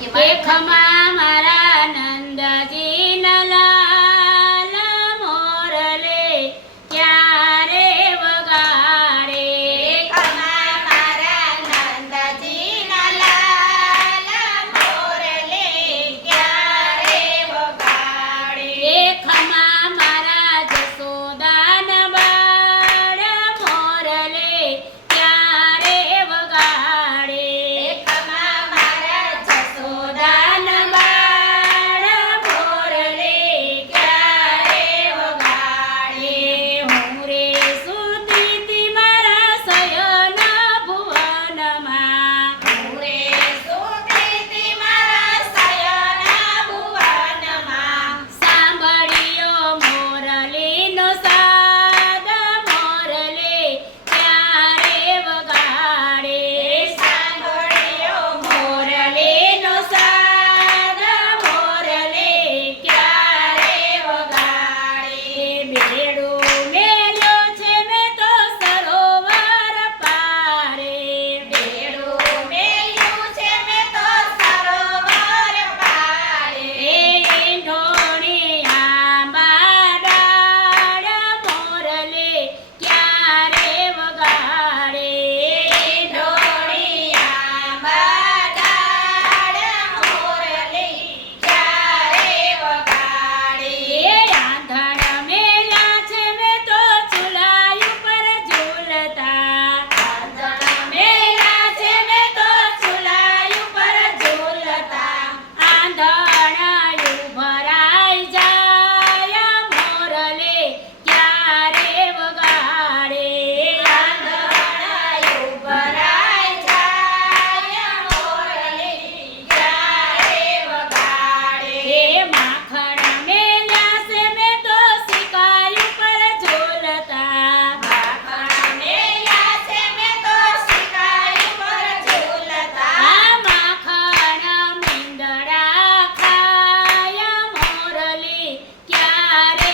કે ખમા Llegaré.